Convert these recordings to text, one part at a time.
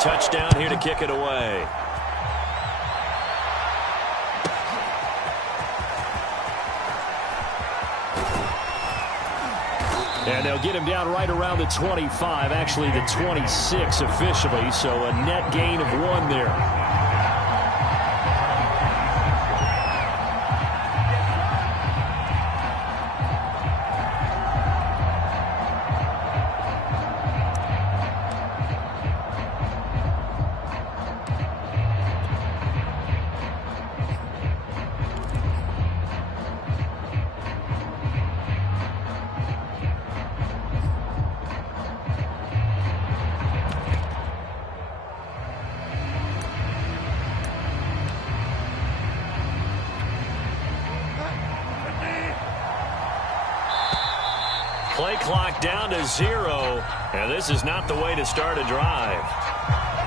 touchdown here to kick it away. And they'll get him down right around the 25, actually the 26 officially, so a net gain of 1 there. Play clock down to 0, and this is not the way to start a drive.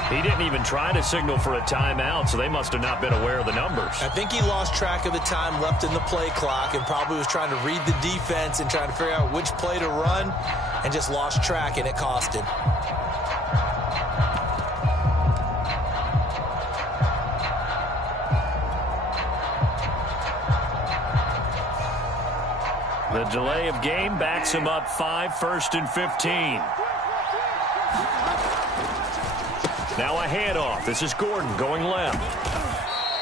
He didn't even try to signal for a timeout, so they must have not been aware of the numbers. I think he lost track of the time left in the play clock and probably was trying to read the defense and trying to figure out which play to run and just lost track, and it cost him. The delay of game backs him up 5, 1st and 15. Now a handoff. This is Gordon going left.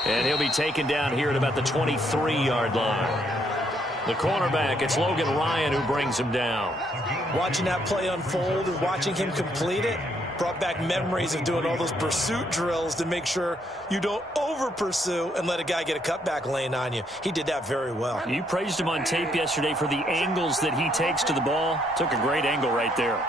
And he'll be taken down here at about the 23-yard line. The cornerback, it's Logan Ryan who brings him down. Watching that play unfold and watching him complete it brought back memories of doing all those pursuit drills to make sure you don't over-pursue and let a guy get a cutback lane on you. He did that very well. You praised him on tape yesterday for the angles that he takes to the ball. Took a great angle right there.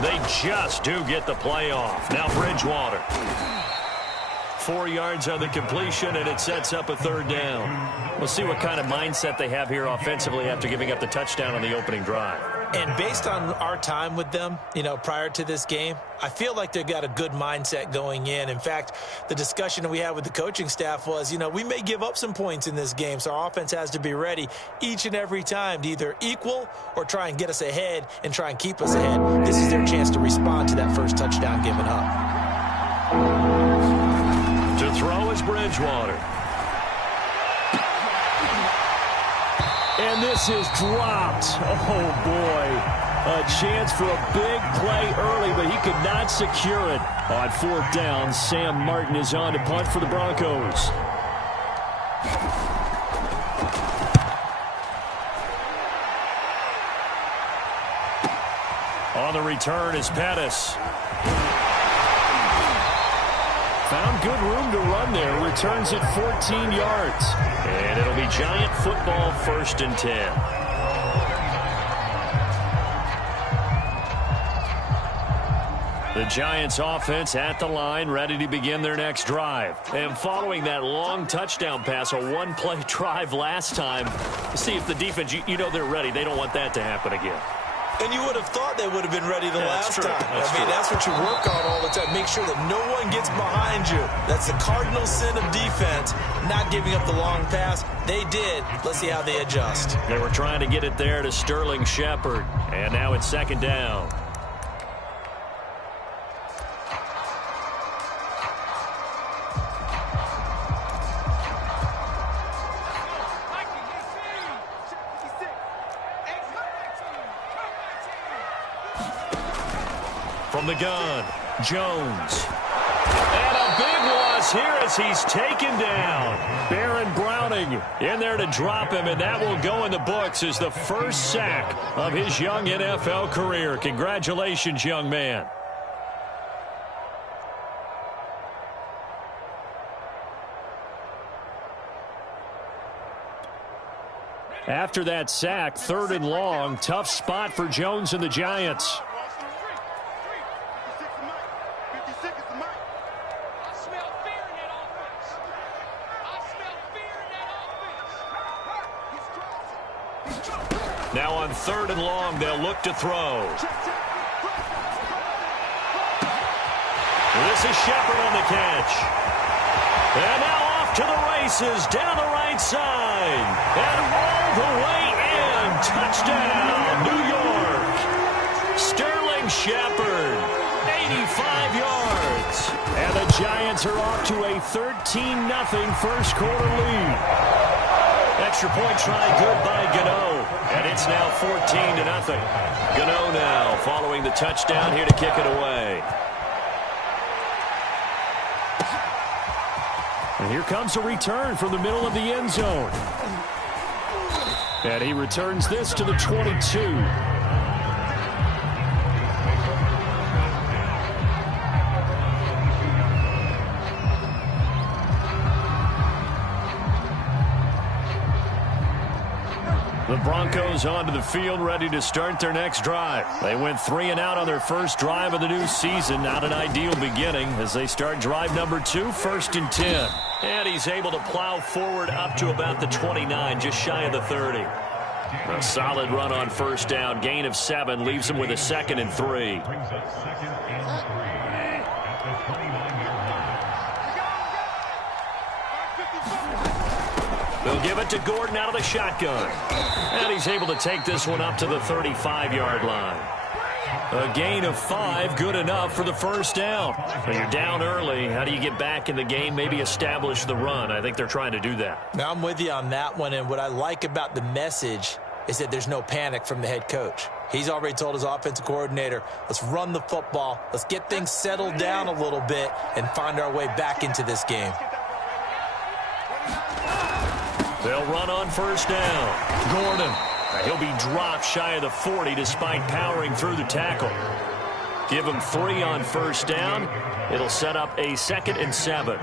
They just do get the play off. Now Bridgewater. 4 yards on the completion, and it sets up a 3rd down. We'll see what kind of mindset they have here offensively after giving up the touchdown on the opening drive. And based on our time with them, prior to this game, I feel like they've got a good mindset going in. In fact, the discussion we had with the coaching staff was, we may give up some points in this game, so our offense has to be ready each and every time to either equal or try and get us ahead and try and keep us ahead. This is their chance to respond to that first touchdown given up. To throw is Bridgewater. And this is dropped. Oh, boy. A chance for a big play early, but he could not secure it. On 4th down, Sam Martin is on to punt for the Broncos. On the return is Pettis. Found good room to run there. Returns it 14 yards. And it'll be Giant football, 1st and 10. The Giants offense at the line, ready to begin their next drive. And following that long touchdown pass, a 1-play drive last time, see if the defense, they're ready. They don't want that to happen again. And you would have thought they would have been ready the last time. That's what you work on all the time. Make sure that no one gets behind you. That's the cardinal sin of defense, not giving up the long pass. They did. Let's see how they adjust. They were trying to get it there to Sterling Shepard. And now it's 2nd down. From the gun, Jones. And a big loss here as he's taken down. Baron Browning in there to drop him, and that will go in the books as the first sack of his young NFL career. Congratulations, young man. After that sack, 3rd and long, tough spot for Jones and the Giants. Now on 3rd and long, they'll look to throw. This is Shepard on the catch. And now off to the races, down the right side. And all the way in. Touchdown, New York. Sterling Shepard, 85 yards. And the Giants are off to a 13-0 first quarter lead. Extra point try good by Gano. And it's now 14-0. Gano now following the touchdown here to kick it away. And here comes a return from the middle of the end zone. And he returns this to the 22. The Broncos onto the field, ready to start their next drive. They went 3 and out on their first drive of the new season. Not an ideal beginning as they start drive number 2, 1st and 10. And he's able to plow forward up to about the 29, just shy of the 30. A solid run on first down. Gain of 7 leaves him with a 2nd and 3. They'll give it to Gordon out of the shotgun. And he's able to take this one up to the 35-yard line. A gain of 5, good enough for the first down. When you're down early, how do you get back in the game, maybe establish the run? I think they're trying to do that. Now, I'm with you on that one, and what I like about the message is that there's no panic from the head coach. He's already told his offensive coordinator, let's run the football, let's get things settled down a little bit and find our way back into this game. They'll run on first down. Gordon. He'll be dropped shy of the 40 despite powering through the tackle. Give him 3 on first down. It'll set up a 2nd and 7.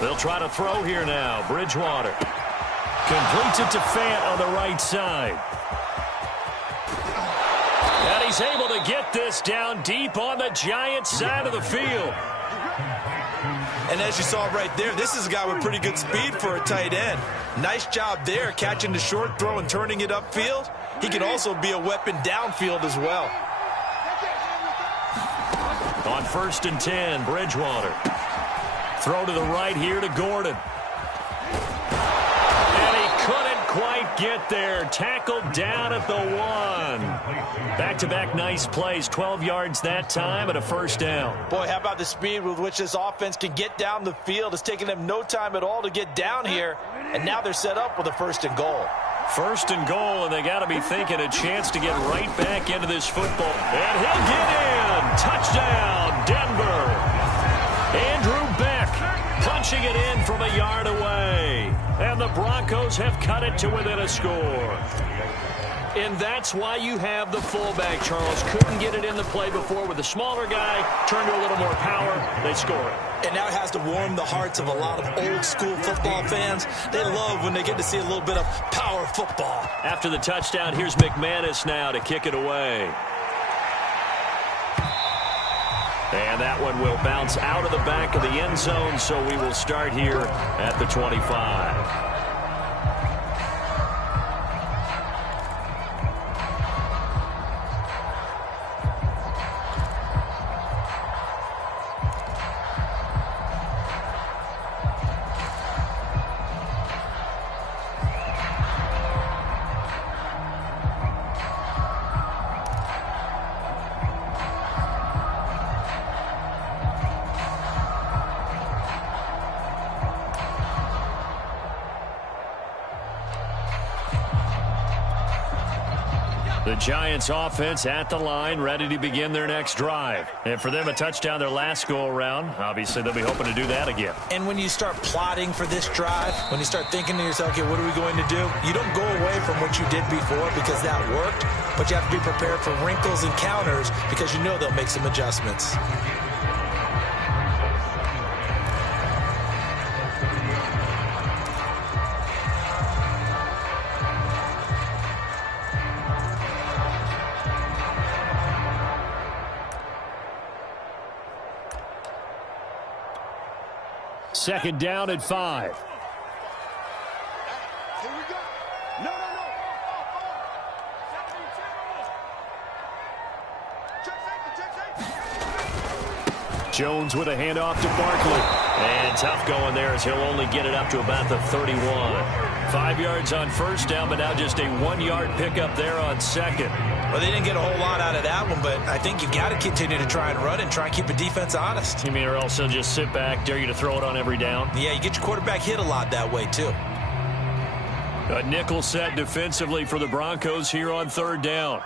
They'll try to throw here now. Bridgewater completes it to Fant on the right side. And he's able to get this down deep on the Giants side of the field. And as you saw right there, this is a guy with pretty good speed for a tight end. Nice job there, catching the short throw and turning it upfield. He can also be a weapon downfield as well. On 1st and 10, Bridgewater. Throw to the right here to Gordon. And he couldn't quite get there. Tackled down at the 1. Back-to-back nice plays. 12 yards that time and a first down. Boy, how about the speed with which this offense can get down the field? It's taken them no time at all to get down here. And now they're set up with a 1st and goal. 1st and goal, and they got to be thinking a chance to get right back into this football. And he'll get in. Touchdown, Denver. Andrew Beck punching it in from a yard away. And the Broncos have cut it to within a score. And that's why you have the fullback, Charles. Couldn't get it in the play before with the smaller guy. Turned to a little more power. They score it. And now it has to warm the hearts of a lot of old-school football fans. They love when they get to see a little bit of power football. After the touchdown, here's McManus now to kick it away. And that one will bounce out of the back of the end zone, so we will start here at the 25. The Giants offense at the line, ready to begin their next drive. And for them, a touchdown their last go-around. Obviously, they'll be hoping to do that again. And when you start plotting for this drive, when you start thinking to yourself, okay, what are we going to do? You don't go away from what you did before because that worked, but you have to be prepared for wrinkles and counters because you know they'll make some adjustments. Second down at 5. Jones with a handoff to Barkley. And tough going there as he'll only get it up to about the 31. 5 yards on first down, but now just a 1-yard pickup there on second. Well, they didn't get a whole lot out of that one, but I think you've got to continue to try and run and try and keep the defense honest. You mean, or else they'll just sit back, dare you to throw it on every down? Yeah, you get your quarterback hit a lot that way, too. A nickel set defensively for the Broncos here on third down.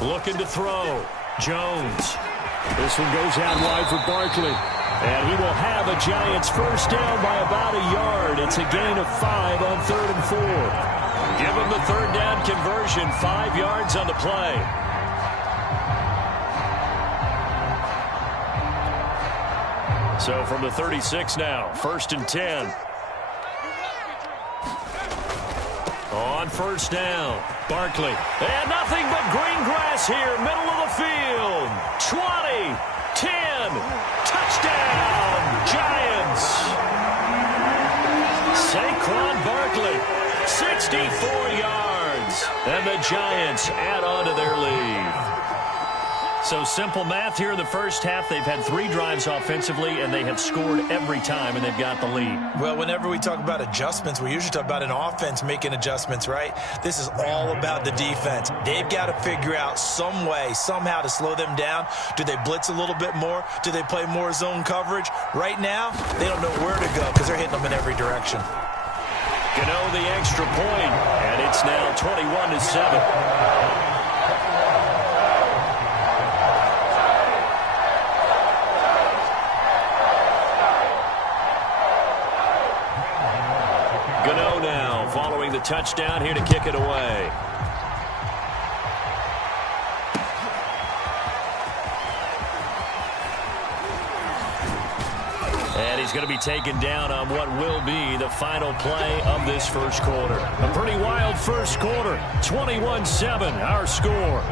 Looking to throw. Jones. This one goes out wide for Barkley. And he will have a Giants first down by about a yard. It's a gain of 5 on 3rd and 4. Give him the third down conversion, 5 yards on the play. So from the 36 now, 1st and 10. On first down, Barkley. And nothing but green grass here, middle of the field. 20, 10, touchdown, Giants. Saquon Barkley, 64 yards. And the Giants add on to their lead. So simple math here in the first half. They've had 3 drives offensively, and they have scored every time, and they've got the lead. Well, whenever we talk about adjustments, we usually talk about an offense making adjustments, right? This is all about the defense. They've got to figure out some way, somehow to slow them down. Do they blitz a little bit more? Do they play more zone coverage? Right now, they don't know where to go because they're hitting them in every direction. Gano the extra point, and it's now 21-7. The touchdown here to kick it away. And he's going to be taken down on what will be the final play of this first quarter. A pretty wild first quarter. 21-7, our score.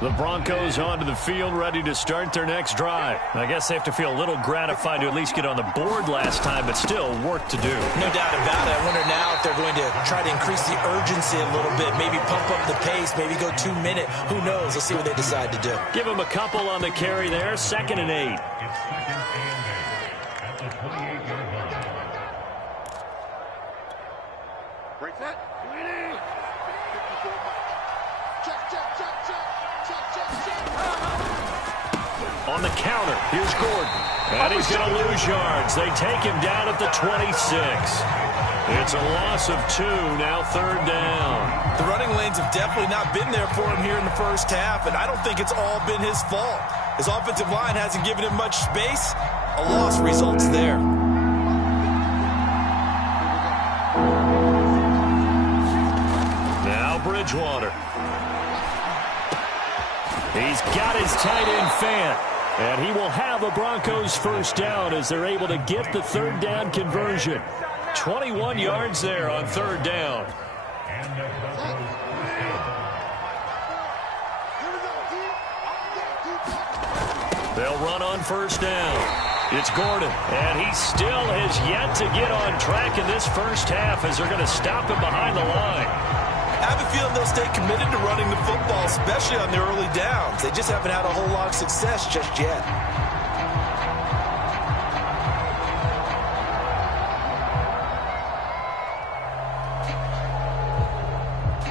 The Broncos onto the field, ready to start their next drive. I guess they have to feel a little gratified to at least get on the board last time, but still work to do. No doubt about it. I wonder now if they're going to try to increase the urgency a little bit, maybe pump up the pace, maybe go 2-minute. Who knows? Let's see what they decide to do. Give them a couple on the carry there, 2nd and 8. Break that. On the counter, here's Gordon. And he's going to lose yards. They take him down at the 26. It's a loss of 2, now 3rd down. The running lanes have definitely not been there for him here in the first half, and I don't think it's all been his fault. His offensive line hasn't given him much space. A loss results there. Now Bridgewater. He's got his tight end Fant. And he will have the Broncos first down as they're able to get the 3rd down conversion. 21 yards there on 3rd down. They'll run on first down. It's Gordon, and he still has yet to get on track in this first half as they're going to stop him behind the line. I have a feeling they'll stay committed to running the football, especially on the early downs. They just haven't had a whole lot of success just yet.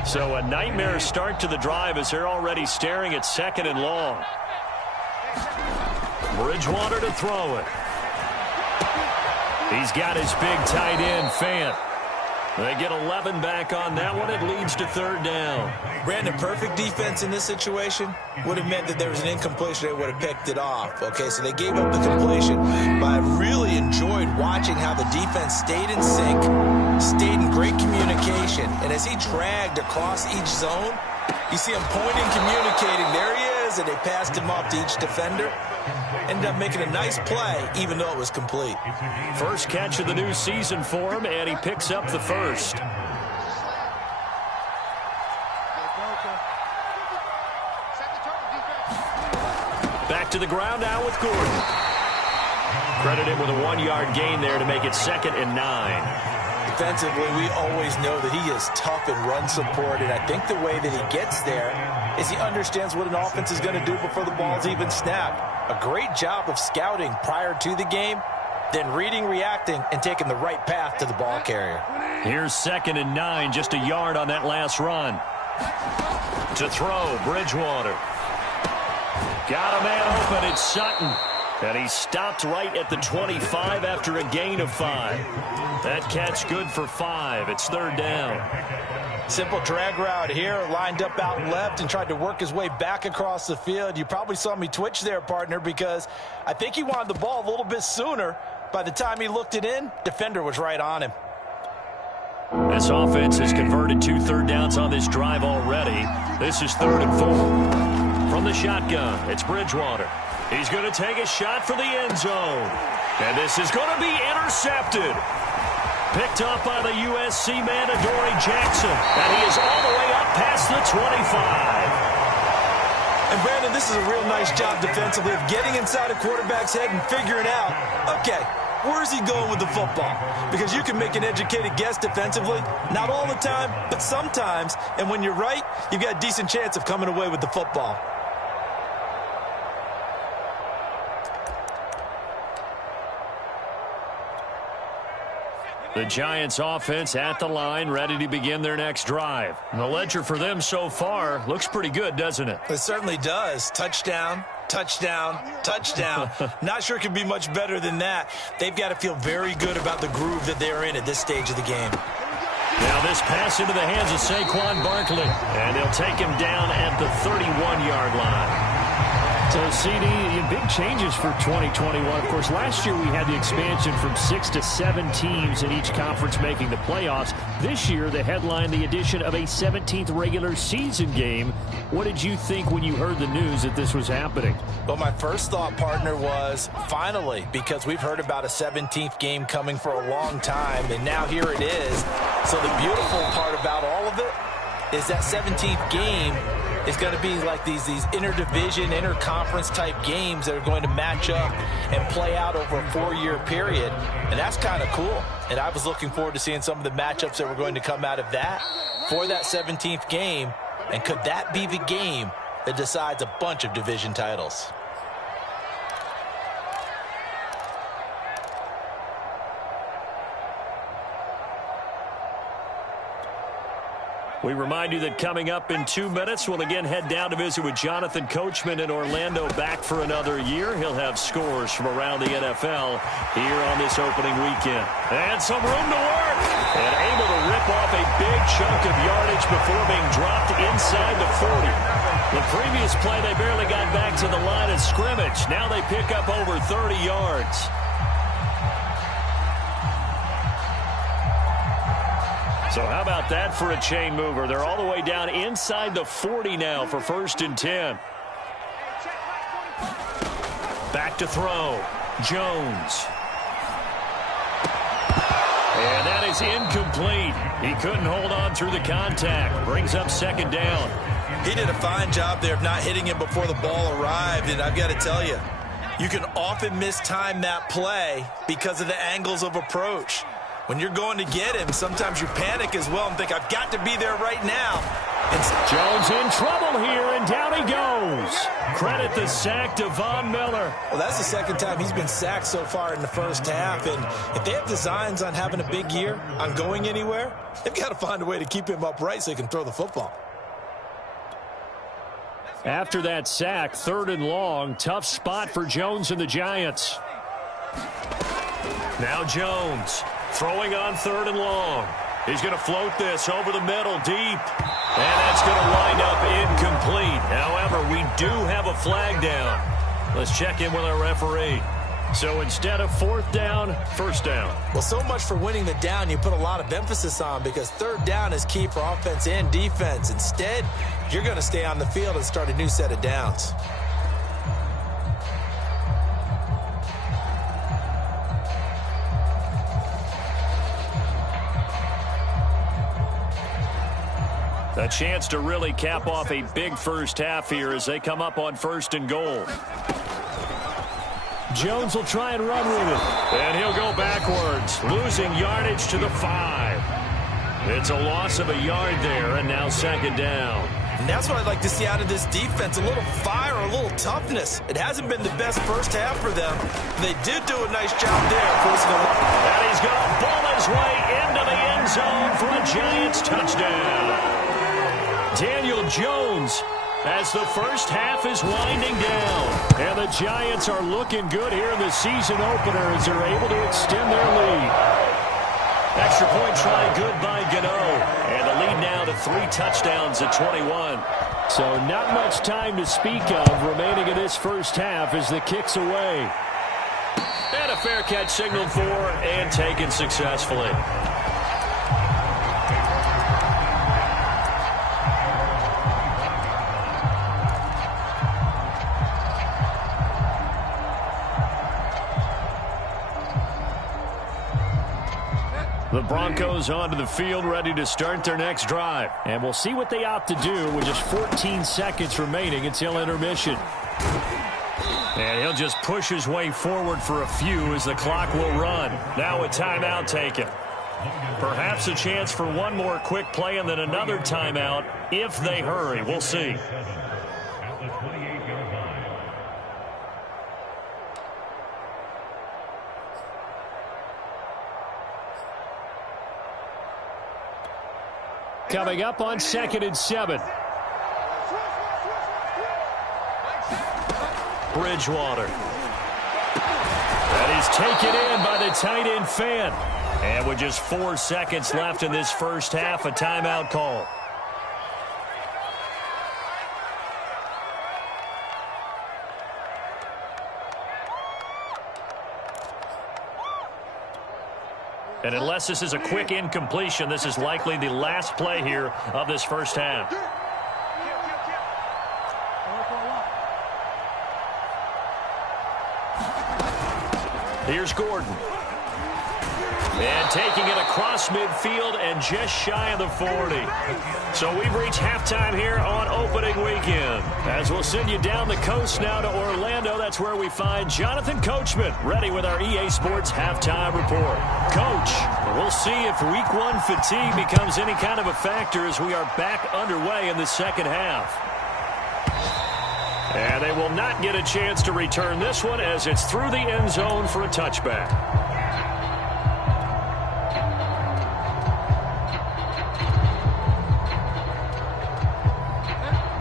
So a nightmare start to the drive as they're already staring at 2nd and long. Bridgewater to throw it. He's got his big tight end, Fant. They get 11 back on that one. It leads to 3rd down. Brandon, perfect defense in this situation would have meant that there was an incompletion. They would have picked it off. Okay, so they gave up the completion. But I really enjoyed watching how the defense stayed in sync, stayed in great communication. And as he dragged across each zone, you see him pointing, communicating. There he is, and they passed him off to each defender. Ended up making a nice play, even though it was complete. First catch of the new season for him, and he picks up the first. Back to the ground now with Gordon. Credit him with a 1-yard gain there to make it 2nd and 9. Defensively, we always know that he is tough in run support, and I think the way that he gets there is he understands what an offense is going to do before the ball's even snapped. A great job of scouting prior to the game, then reading, reacting, and taking the right path to the ball carrier. Here's 2nd and 9, just a yard on that last run. To throw, Bridgewater. Got a man open, it's Sutton. And he stopped right at the 25 after a gain of 5. That catch good for 5. It's 3rd down. Simple drag route here, lined up out left and tried to work his way back across the field. You probably saw me twitch there, partner, because I think he wanted the ball a little bit sooner. By the time he looked it in, defender was right on him. This offense has converted 2 third downs on this drive already. This is 3rd and 4. From the shotgun, it's Bridgewater. He's going to take a shot for the end zone. And this is going to be intercepted. Picked up by the USC man, Adoree Jackson. And he is all the way up past the 25. And, Brandon, this is a real nice job defensively of getting inside a quarterback's head and figuring out, okay, where's he going with the football? Because you can make an educated guess defensively. Not all the time, but sometimes. And when you're right, you've got a decent chance of coming away with the football. The Giants offense at the line, ready to begin their next drive. And the ledger for them so far looks pretty good, doesn't it? It certainly does. Touchdown, touchdown, touchdown. Not sure it could be much better than that. They've got to feel very good about the groove that they're in at this stage of the game. Now this pass into the hands of Saquon Barkley. And they'll take him down at the 31-yard line. So, CD, big changes for 2021. Of course, last year we had the expansion from 6 to 7 teams in each conference making the playoffs. This year, they headlined the addition of a 17th regular season game. What did you think when you heard the news that this was happening? Well, my first thought, partner, was finally, because we've heard about a 17th game coming for a long time, and now here it is. So the beautiful part about all of it is that 17th game is going to be like these interdivision, interconference type games that are going to match up and play out over a 4-year period. And that's kind of cool. And I was looking forward to seeing some of the matchups that were going to come out of that for that 17th game. And could that be the game that decides a bunch of division titles? We remind you that coming up in 2 minutes, we'll again head down to visit with Jonathan Coachman in Orlando, back for another year. He'll have scores from around the NFL here on this opening weekend. And some room to work. And able to rip off a big chunk of yardage before being dropped inside the 40. The previous play, they barely got back to the line of scrimmage. Now they pick up over 30 yards. So how about that for a chain mover? They're all the way down inside the 40 now for 1st and 10. Back to throw. Jones. And that is incomplete. He couldn't hold on through the contact. Brings up 2nd down. He did a fine job there of not hitting him before the ball arrived, and I've got to tell you, you can often mistime that play because of the angles of approach. When you're going to get him, sometimes you panic as well and think, I've got to be there right now. Jones in trouble here, and down he goes. Credit the sack to Von Miller. Well, that's the 2nd time he's been sacked so far in the first half, and if they have designs on having a big year, on going anywhere, they've got to find a way to keep him upright so he can throw the football. After that sack, 3rd and long, tough spot for Jones and the Giants. Now Jones. Throwing on 3rd and long. He's going to float this over the middle deep. And that's going to wind up incomplete. However, we do have a flag down. Let's check in with our referee. So instead of 4th down, 1st down. Well, so much for winning the down you put a lot of emphasis on, because 3rd down is key for offense and defense. Instead, you're going to stay on the field and start a new set of downs. A chance to really cap off a big first half here as they come up on 1st and goal. Jones will try and run with it. And he'll go backwards, losing yardage to the 5. It's a loss of a yard there, and now second down. And that's what I'd like to see out of this defense, a little fire, a little toughness. It hasn't been the best first half for them. They did do a nice job there, forcing a... And he's going to bull his way into the end zone for a Giants touchdown. Daniel Jones, as the first half is winding down. And the Giants are looking good here in the season opener as they're able to extend their lead. Extra point try good by Gano. And the lead now to 3 touchdowns at 21. So not much time to speak of remaining in this first half as the kick's away. And a fair catch signaled for and taken successfully. The Broncos onto the field, ready to start their next drive. And we'll see what they opt to do with just 14 seconds remaining until intermission. And he'll just push his way forward for a few as the clock will run. Now a timeout taken. Perhaps a chance for one more quick play and then another timeout if they hurry. We'll see. Coming up on 2nd and 7. Bridgewater. And he's taken in by the tight end Fan. And with just 4 seconds left in this first half, a timeout call. And unless this is a quick incompletion, this is likely the last play here of this first half. Here's Gordon. And taking it across midfield and just shy of the 40. So we've reached halftime here on opening weekend. As we'll send you down the coast now to Orlando, that's where we find Jonathan Coachman, ready with our EA Sports halftime report. Coach, we'll see if week 1 fatigue becomes any kind of a factor as we are back underway in the second half. And they will not get a chance to return this one as it's through the end zone for a touchback.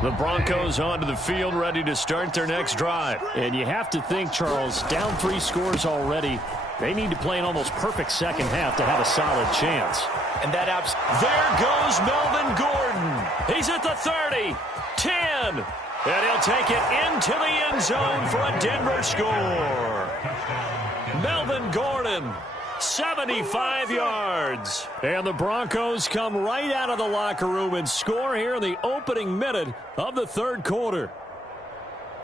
The Broncos onto the field, ready to start their next drive. And you have to think, Charles, down 3 scores already. They need to play an almost perfect second half to have a solid chance. And that there goes Melvin Gordon. He's at the 30, 10. And he'll take it into the end zone for a Denver score. Melvin Gordon, 75 yards. And the Broncos come right out of the locker room and score here in the opening minute of the third quarter.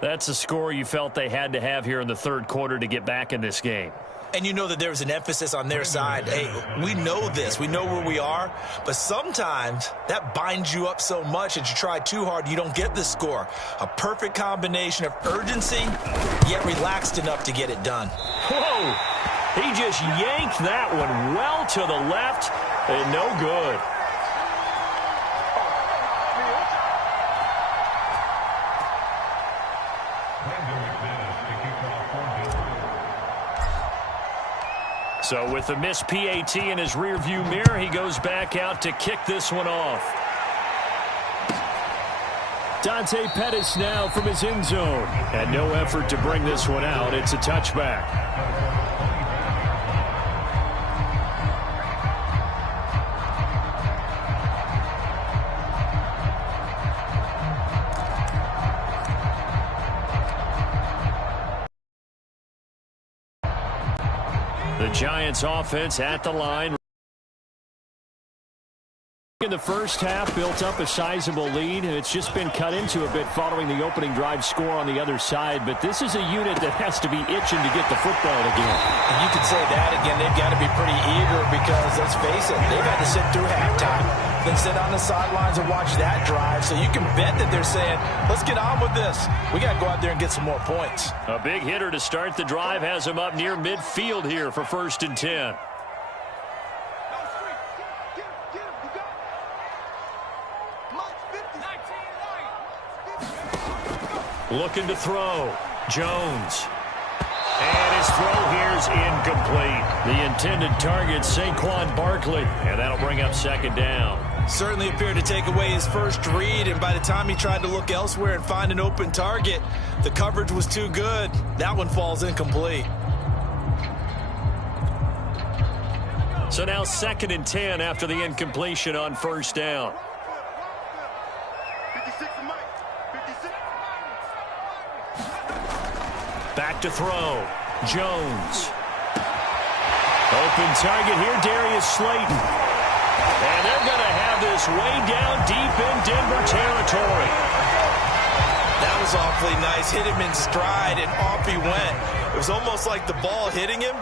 That's a score you felt they had to have here in the third quarter to get back in this game. And you know that there's an emphasis on their side. Hey, we know this. We know where we are. But sometimes that binds you up so much that you try too hard, you don't get the score. A perfect combination of urgency, yet relaxed enough to get it done. Whoa! He just yanked that one well to the left and no good. So with the missed PAT in his rearview mirror, he goes back out to kick this one off. Dante Pettis now from his end zone. And no effort to bring this one out. It's a touchback. The Giants offense at the line. In the first half, built up a sizable lead, and it's just been cut into a bit following the opening drive score on the other side. But this is a unit that has to be itching to get the football again. And you could say that again. They've got to be pretty eager because, let's face it, they've had to sit through halftime. than sit on the sidelines and watch that drive. So you can bet that they're saying, let's get on with this. We got to go out there and get some more points. A big hitter to start the drive has him up near midfield here for 1st and 10. Looking to throw. Jones. And his throw here's incomplete. The intended target, Saquon Barkley. And that'll bring up 2nd down. Certainly appeared to take away his first read, and by the time he tried to look elsewhere and find an open target, the coverage was too good. That one falls incomplete. So now 2nd and 10 after the incompletion on 1st down. Back to throw. Jones. Open target here, Darius Slayton. And they're going to have this way down deep in Denver territory. That was awfully nice. Hit him in stride, and off he went. It was almost like the ball hitting him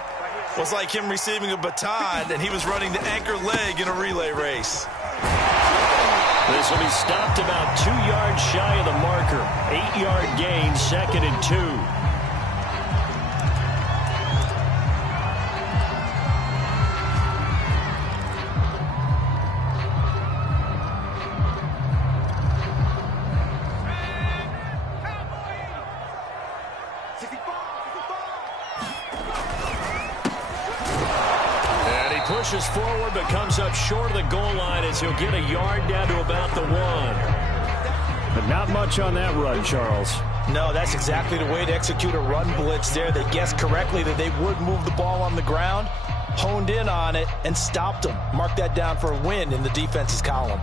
was like him receiving a baton, and he was running the anchor leg in a relay race. This will be stopped about 2 yards shy of the marker. 8-yard gain, 2nd and 2. Pushes forward but comes up short of the goal line as he'll get a yard down to about the 1. But not much on that run, Charles. No, that's exactly the way to execute a run blitz there. They guessed correctly that they would move the ball on the ground, honed in on it, and stopped them. Mark that down for a win in the defense's column.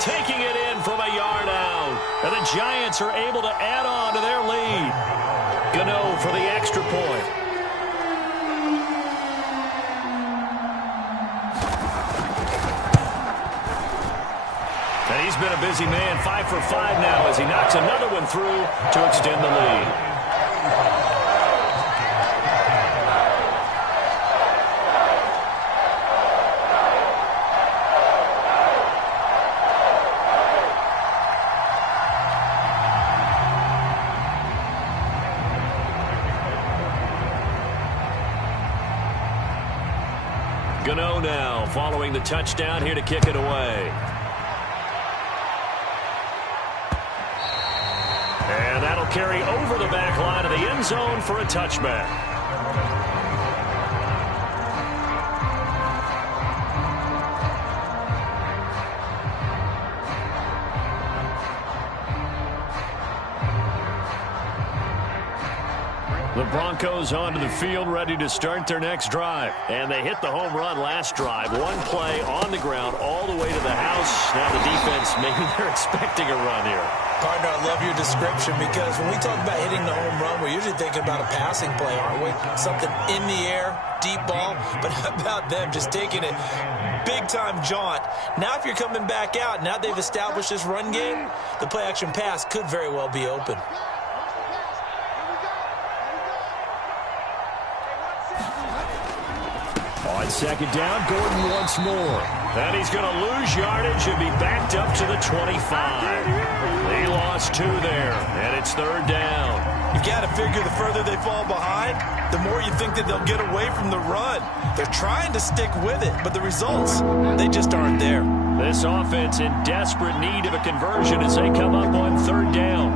Taking it in from a yard out. And the Giants are able to add on to their lead. Gano for the extra point. And he's been a busy man, 5 for 5 now as he knocks another one through to extend the lead. Gano now following the touchdown here to kick it away. And that'll carry over the back line of the end zone for a touchback. The Broncos onto the field, ready to start their next drive. And they hit the home run last drive. One play on the ground all the way to the house. Now the defense, maybe they're expecting a run here. Partner, I love your description because when we talk about hitting the home run, we're usually thinking about a passing play, aren't we? Something in the air, deep ball. But how about them just taking it big-time jaunt? Now if you're coming back out, now they've established this run game, the play-action pass could very well be open. On 2nd down, Gordon once more. And he's going to lose yardage and be backed up to the 25. He lost 2 there, and it's 3rd down. You got to figure the further they fall behind, the more you think that they'll get away from the run. They're trying to stick with it, but the results, they just aren't there. This offense in desperate need of a conversion as they come up on 3rd down.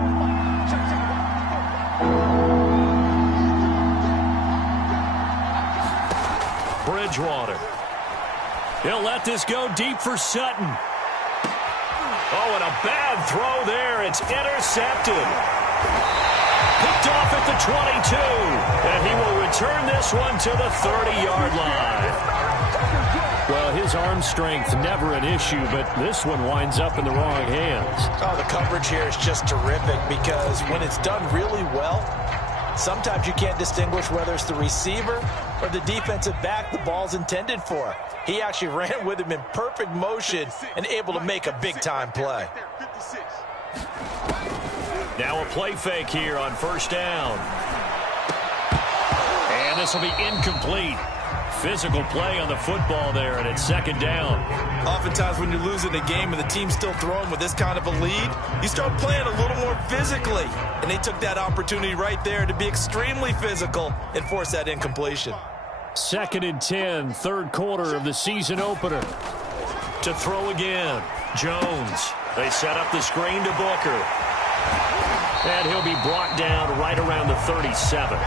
Bridgewater. He'll let this go deep for Sutton. Oh, and a bad throw there. It's intercepted. Picked off at the 22. And he will return this one to the 30-yard line. Well, his arm strength never an issue, but this one winds up in the wrong hands. Oh, the coverage here is just terrific because when it's done really well, Sometimes you can't distinguish whether it's the receiver or the defensive back the ball's intended for. He actually ran with him in perfect motion and able to make a big-time play. Now a play fake here on first down. And this will be incomplete. Physical play on the football there, and it's second down. Oftentimes when you're losing a game and the team's still throwing with this kind of a lead, you start playing a little more physically. And they took that opportunity right there to be extremely physical and force that incompletion. 2nd and 10, third quarter of the season opener. To throw again, Jones. They set up the screen to Booker. And he'll be brought down right around the 37.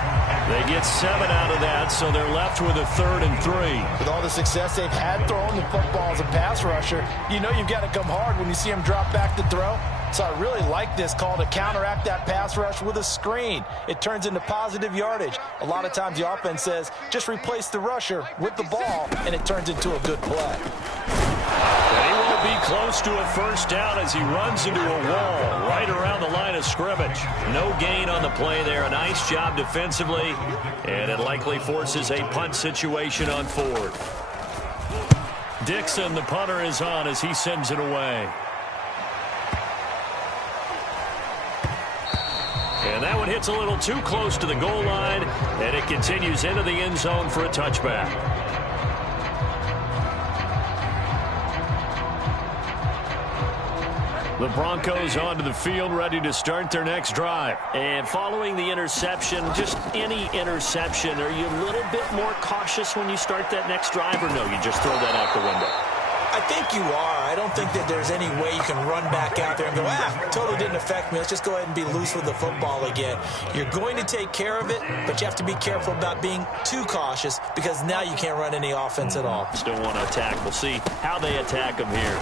They get 7 out of that, so they're left with a 3rd and 3. With all the success they've had throwing the football as a pass rusher, you know you've got to come hard when you see him drop back to throw. So I really like this call to counteract that pass rush with a screen. It turns into positive yardage. A lot of times the offense says, just replace the rusher with the ball, and it turns into a good play. And he won't be close to a first down as he runs into a wall right around the line of scrimmage. No gain on the play there. A nice job defensively, and it likely forces a punt situation on 4th. Dixon, the punter, is on as he sends it away. And that one hits a little too close to the goal line, and it continues into the end zone for a touchback. The Broncos onto the field, ready to start their next drive. And following the interception, just any interception, are you a little bit more cautious when you start that next drive, or no, you just throw that out the window? I think you are. I don't think that there's any way you can run back out there and go, totally didn't affect me. Let's just go ahead and be loose with the football again. You're going to take care of it, but you have to be careful about being too cautious because now you can't run any offense at all. Still want to attack. We'll see how they attack them here.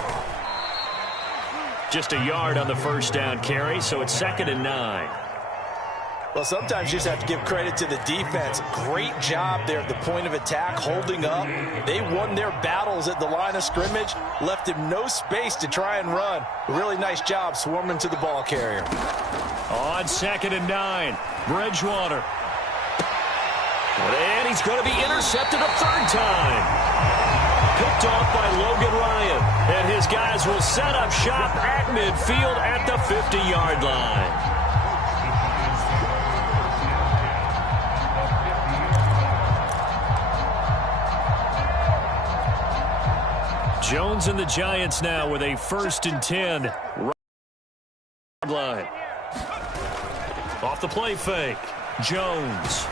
Just a yard on the first down carry, so it's 2nd and 9. Well, sometimes you just have to give credit to the defense. Great job there at the point of attack, holding up. They won their battles at the line of scrimmage, left him no space to try and run. Really nice job swarming to the ball carrier. On 2nd and 9, Bridgewater. And he's going to be intercepted a 3rd time. Picked off by Logan Ryan. And his guys will set up shop at midfield at the 50-yard line. Jones and the Giants now with a 1st and 10. Line. Off the play fake. Jones.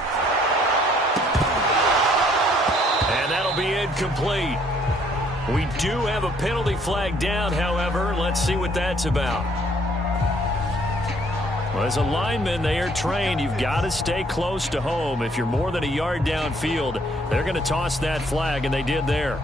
And that'll be incomplete. We do have a penalty flag down, however. Let's see what that's about. Well, as a lineman, they are trained. You've got to stay close to home. If you're more than a yard downfield, they're going to toss that flag, and they did there.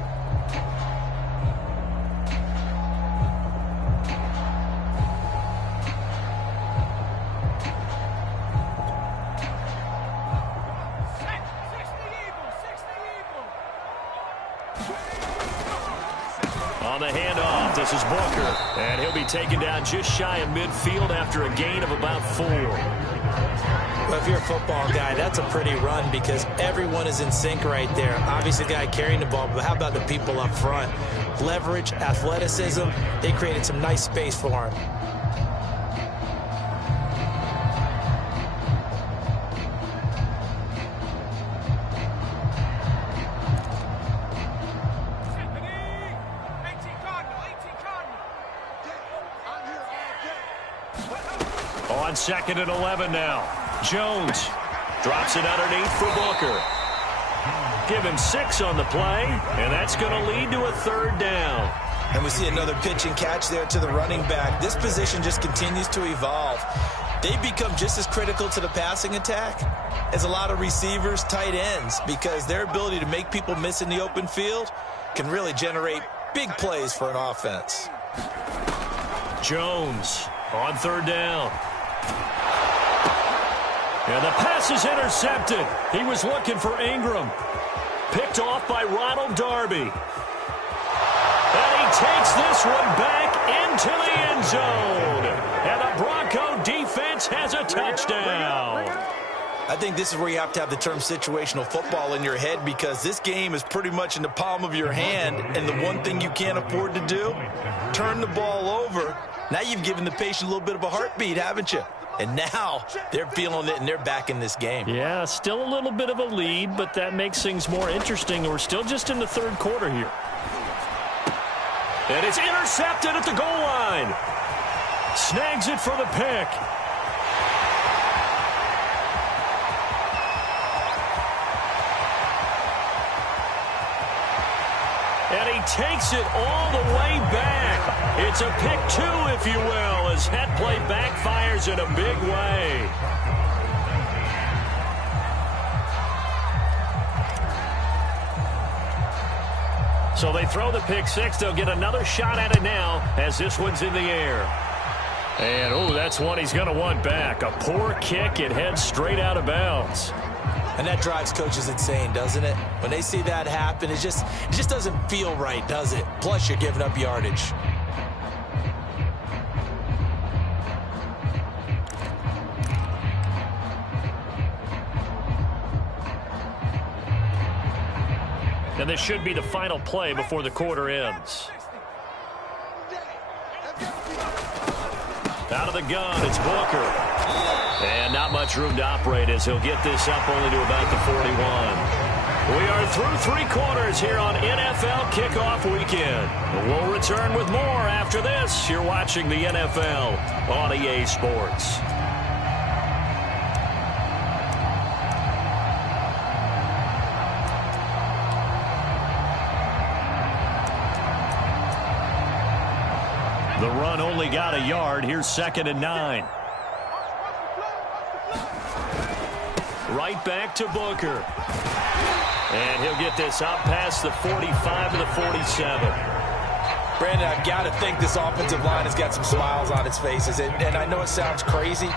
On the handoff, this is Booker, and he'll be taken down just shy of midfield after a gain of about 4. Well, if you're a football guy, that's a pretty run because everyone is in sync right there. Obviously, the guy carrying the ball, but how about the people up front? Leverage, athleticism, they created some nice space for him. On 2nd and 11 now. Jones drops it underneath for Booker. Give him 6 on the play, and that's going to lead to a 3rd down. And we see another pitch and catch there to the running back. This position just continues to evolve. They become just as critical to the passing attack as a lot of receivers, tight ends, because their ability to make people miss in the open field can really generate big plays for an offense. Jones on 3rd down. And the pass is intercepted. He was looking for Ingram. Picked off by Ronald Darby. And he takes this one back into the end zone. And the Bronco defense has a touchdown. I think this is where you have to have the term situational football in your head, because this game is pretty much in the palm of your hand, and the one thing you can't afford to do, turn the ball over. Now you've given the patient a little bit of a heartbeat, haven't you? And now they're feeling it, and they're back in this game. Yeah, still a little bit of a lead, but that makes things more interesting. We're still just in the third quarter here. And it's intercepted at the goal line. Snags it for the pick. And he takes it all the way back. It's a pick two, if you will, as that play backfires in a big way. So they throw the pick six. They'll get another shot at it now as this one's in the air. And, oh, that's one he's going to want back. A poor kick. It heads straight out of bounds. And that drives coaches insane, doesn't it? When they see that happen, it just doesn't feel right, does it? Plus, you're giving up yardage. And this should be the final play before the quarter ends. Out of the gun, it's Booker. And not much room to operate as he'll get this up only to about the 41. We are through three quarters here on NFL Kickoff Weekend. We'll return with more after this. You're watching the NFL on EA Sports. The run only got a yard. Here's 2nd and 9. Right back to Booker. And he'll get this up past the 45 to the 47. Brandon, I've got to think this offensive line has got some smiles on its faces. And I know it sounds crazy,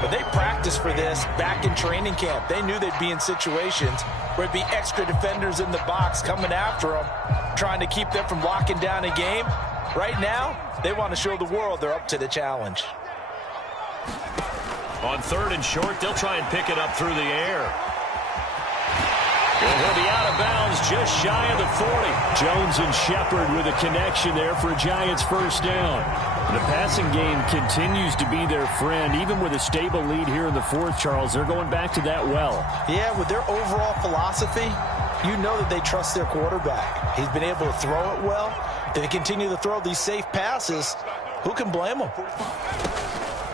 but they practiced for this back in training camp. They knew they'd be in situations where it'd be extra defenders in the box coming after them, trying to keep them from locking down a game. Right now, they want to show the world they're up to the challenge. On 3rd and short, they'll try and pick it up through the air. And he'll be out of bounds just shy of the 40. Jones and Shepard with a connection there for a Giants first down. The passing game continues to be their friend. Even with a stable lead here in the fourth, Charles, they're going back to that well. Yeah, with their overall philosophy, you know that they trust their quarterback. He's been able to throw it well. They continue to throw these safe passes. Who can blame them?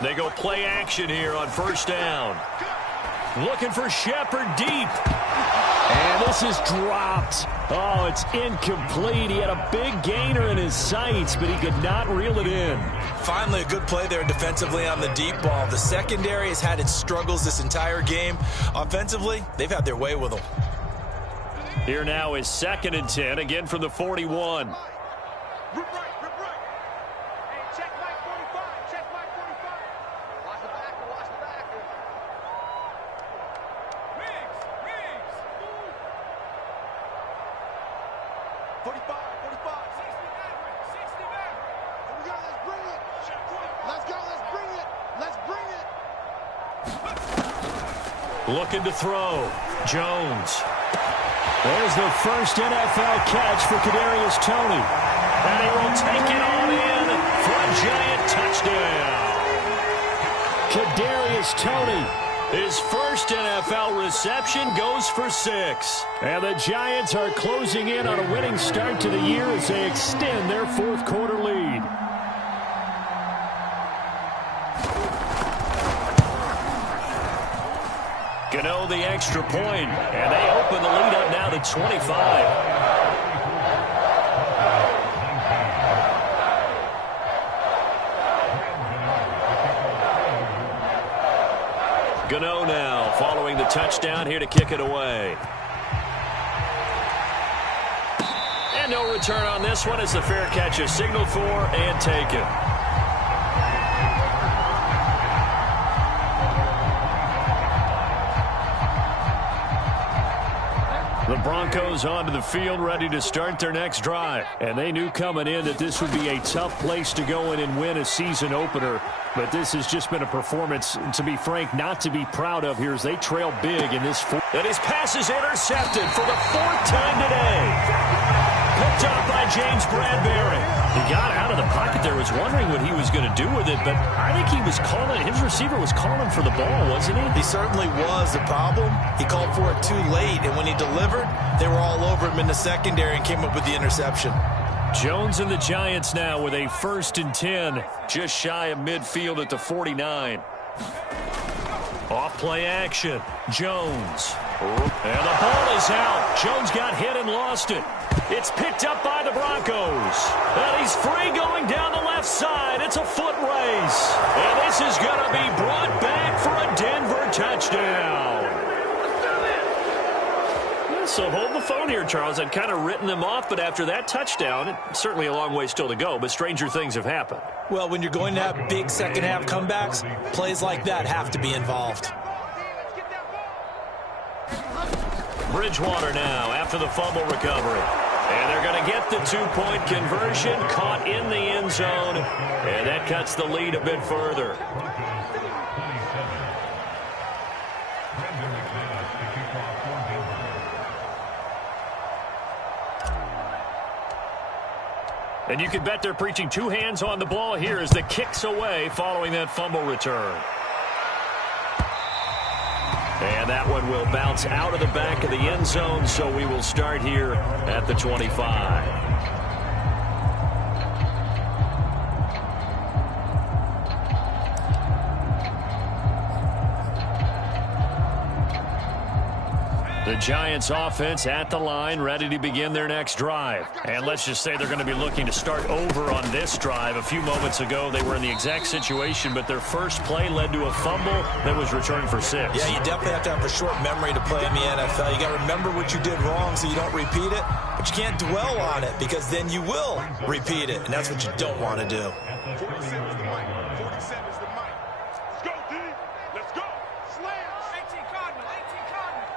They go play action here on first down. Looking for Shepard deep. And this is dropped. Oh, it's incomplete. He had a big gainer in his sights, but he could not reel it in. Finally, a good play there defensively on the deep ball. The secondary has had its struggles this entire game. Offensively, they've had their way with them. Here now is 2nd and 10, again from the 41. Looking to throw. Jones. There's the first NFL catch for Kadarius Toney. And he will take it on in for a Giant touchdown. Kadarius Toney. His first NFL reception goes for 6. And the Giants are closing in on a winning start to the year as they extend their fourth quarter lead. Gano the extra point, and they open the lead up now to 25. Gano now following the touchdown here to kick it away. And no return on this one as the fair catch is signaled for and taken. The Broncos onto the field, ready to start their next drive. And they knew coming in that this would be a tough place to go in and win a season opener. But this has just been a performance, to be frank, not to be proud of here as they trail big in this fourth. And his pass is intercepted for the 4th time today. Picked up by James Bradbury. He got out of the pocket there, was wondering what he was going to do with it, but I think he was calling, his receiver was calling for the ball, wasn't he? He certainly was. The problem, he called for it too late, and when he delivered, they were all over him in the secondary and came up with the interception. Jones and the Giants now with a 1st and 10, just shy of midfield at the 49. Off play action, Jones. And the ball is out. Jones got hit and lost it. It's picked up by the Broncos. And he's free going down the left side. It's a foot race. And this is going to be brought back for a Denver touchdown. So hold the phone here, Charles. I'd kind of written them off, but after that touchdown, it's certainly a long way still to go, but stranger things have happened. Well, when you're going to have big second-half comebacks, plays like that have to be involved. Bridgewater now after the fumble recovery. And they're going to get the 2-point conversion, caught in the end zone, and that cuts the lead a bit further. And you can bet they're preaching 2 hands on the ball here as the kick's away following that fumble return. And that one will bounce out of the back of the end zone, so we will start here at the 25. The Giants offense at the line, ready to begin their next drive. And let's just say they're going to be looking to start over on this drive. A few moments ago, they were in the exact situation, but their first play led to a fumble that was returned for 6. Yeah, you definitely have to have a short memory to play in the NFL. You got to remember what you did wrong so you don't repeat it, but you can't dwell on it because then you will repeat it, and that's what you don't want to do. 47 is the mic. 47 is the mic. Let's go, D. Let's go. Slam. 18 Cardinal. 18 Cardinal.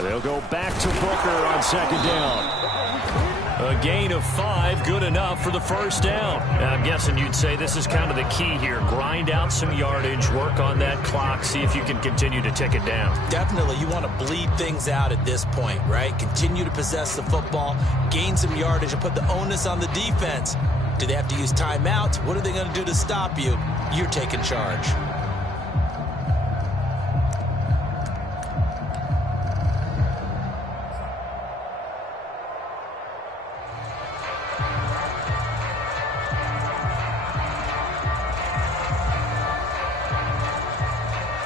They'll go back to Booker on 2nd down. A gain of 5, good enough for the 1st down. And I'm guessing you'd say this is kind of the key here. Grind out some yardage, work on that clock, see if you can continue to tick it down. Definitely, you want to bleed things out at this point, right? Continue to possess the football, gain some yardage, and put the onus on the defense. Do they have to use timeouts? What are they going to do to stop you? You're taking charge.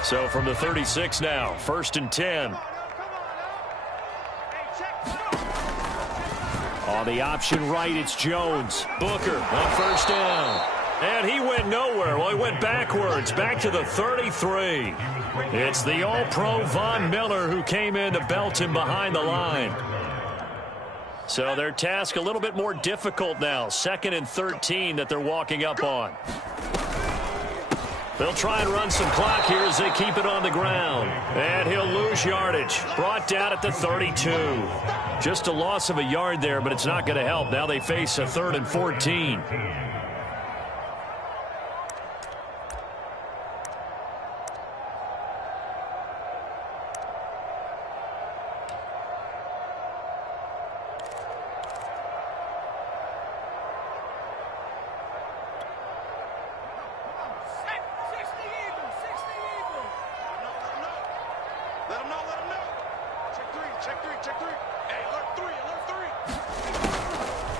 So from the 36 now, 1st and 10. On the option right, it's Jones. Booker on 1st down. And he went nowhere. Well, he went backwards, back to the 33. It's the All-Pro Von Miller who came in to belt him behind the line. So their task a little bit more difficult now. 2nd and 13 that they're walking up on. They'll try and run some clock here as they keep it on the ground. And he'll lose yardage. Brought down at the 32. Just a loss of a yard there, but it's not going to help. Now they face a 3rd and 14.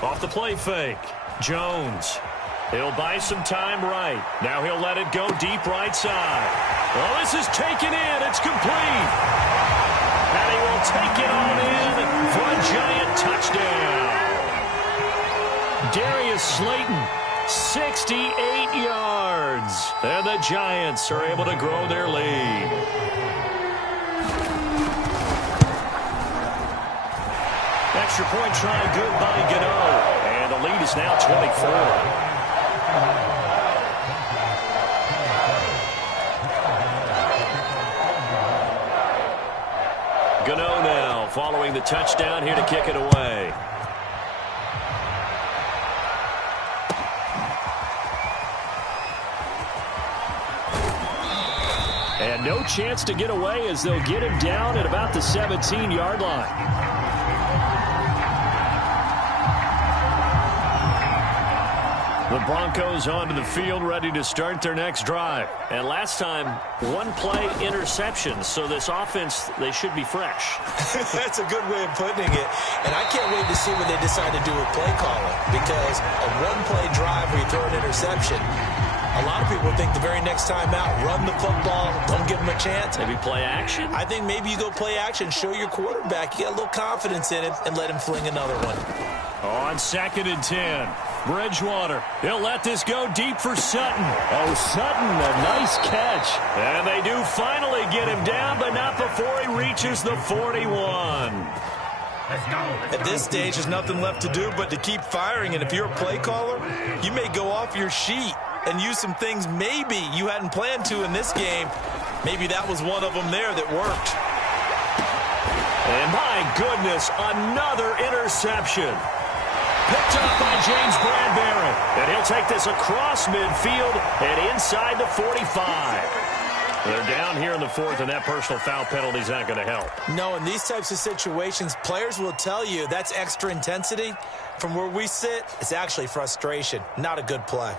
Off the play fake, Jones. He'll buy some time right. Now he'll let it go deep right side. Well, this is taken in. It's complete. And he will take it on in for a Giant touchdown. Darius Slayton, 68 yards. And the Giants are able to grow their lead. Extra point try good by Gano. And the lead is now 24. Gano now following the touchdown here to kick it away. And no chance to get away as they'll get him down at about the 17-yard line. The Broncos onto the field, ready to start their next drive. And last time, one-play interception, so this offense, they should be fresh. That's a good way of putting it. And I can't wait to see what they decide to do with play calling, because a one-play drive where you throw an interception, a lot of people think the very next time out, run the football, don't give them a chance. Maybe play action? I think maybe you go play action, show your quarterback you got a little confidence in him, and let him fling another one. On 2nd and 10. Bridgewater, he'll let this go deep for Sutton. Oh, Sutton, a nice catch. And they do finally get him down, but not before he reaches the 41. At this stage, there's nothing left to do but to keep firing. And if you're a play caller, you may go off your sheet and use some things maybe you hadn't planned to in this game. Maybe that was one of them there that worked. And my goodness, another interception. Picked up by James Bradbury. And he'll take this across midfield and inside the 45. They're down here in the 4th, and that personal foul penalty is not going to help. No, in these types of situations, players will tell you that's extra intensity. From where we sit, it's actually frustration. Not a good play.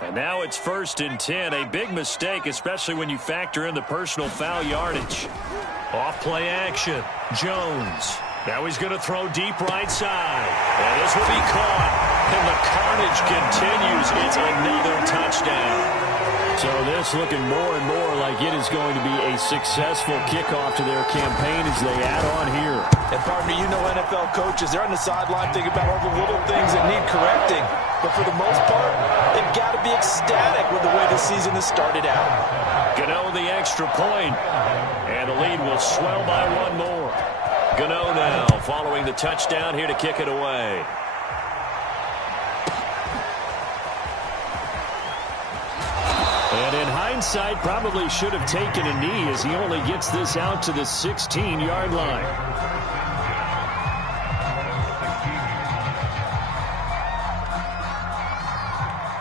And now it's 1st and 10. A big mistake, especially when you factor in the personal foul yardage. Off play action. Jones. Now he's going to throw deep right side. And this will be caught. And the carnage continues. It's another touchdown. So this looking more and more like it is going to be a successful kickoff to their campaign as they add on here. And partner, you know NFL coaches, they're on the sideline thinking about all the little things that need correcting. But for the most part, they've got to be ecstatic with the way the season has started out. Gano the extra point. And the lead will swell by one more. Gano now following the touchdown here to kick it away. And in hindsight, probably should have taken a knee as he only gets this out to the 16-yard line.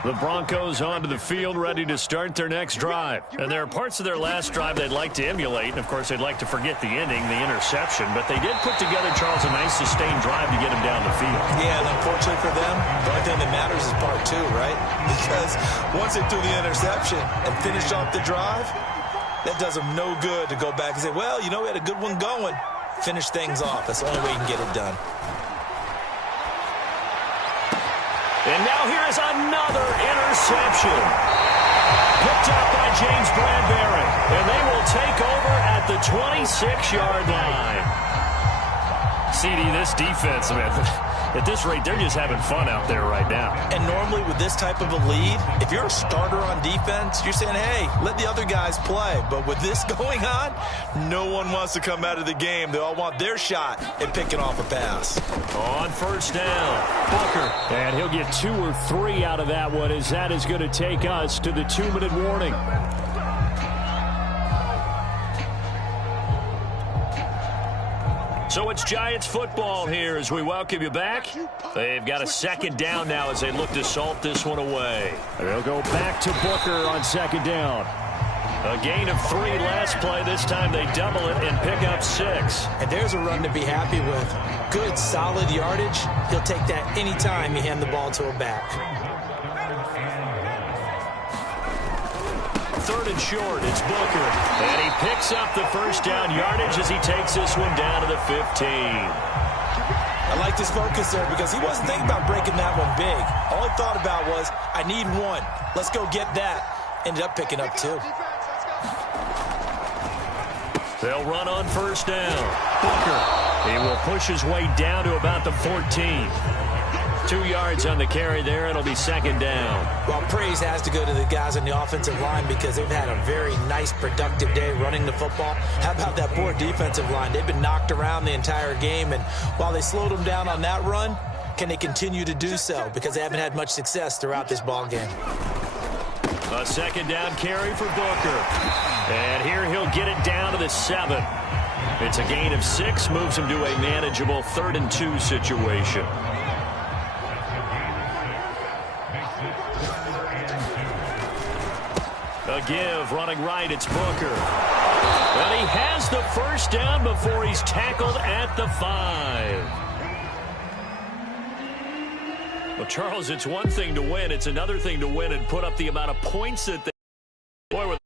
The Broncos onto the field, ready to start their next drive. And there are parts of their last drive they'd like to emulate. And, of course, they'd like to forget the ending, the interception. But they did put together, Charles, a nice sustained drive to get him down the field. Yeah, and unfortunately for them, the only thing that matters is part 2, right? Because once they threw the interception and finished off the drive, that does them no good to go back and say, well, you know, we had a good one going. Finish things off. That's the only way you can get it done. And now here is another interception. Picked up by James Bradbury. And they will take over at the 26-yard line. CD, this defense, man, at this rate, they're just having fun out there right now. And normally with this type of a lead, if you're a starter on defense, you're saying, hey, let the other guys play. But with this going on, no one wants to come out of the game. They all want their shot at picking off a pass. On 1st down, Booker. And he'll get 2 or 3 out of that one as that is going to take us to the 2-minute warning. So it's Giants football here as we welcome you back. They've got a 2nd down now as they look to salt this one away. They'll go back to Booker on 2nd down. A gain of 3 last play. This time they double it and pick up 6. And there's a run to be happy with. Good, solid yardage. He'll take that any time you hand the ball to a back. 3rd and short, it's Booker. And he picks up the 1st down yardage as he takes this one down to the 15. I like this focus there because he wasn't thinking about breaking that one big. All he thought about was, I need 1. Let's go get that. Ended up picking up 2. They'll run on 1st down. Booker, he will push his way down to about the 14. 2 yards on the carry there. It'll be 2nd down. Well, praise has to go to the guys on the offensive line because they've had a very nice, productive day running the football. How about that poor defensive line? They've been knocked around the entire game, and while they slowed them down on that run, can they continue to do so? Because they haven't had much success throughout this ball game. A second down carry for Booker. And here he'll get it down to the 7. It's a gain of 6, moves him to a manageable 3rd and 2 situation. A give, running right, it's Booker. And he has the first down before he's tackled at the 5. Well, Charles, it's one thing to win. It's another thing to win and put up the amount of points that they... Boy, with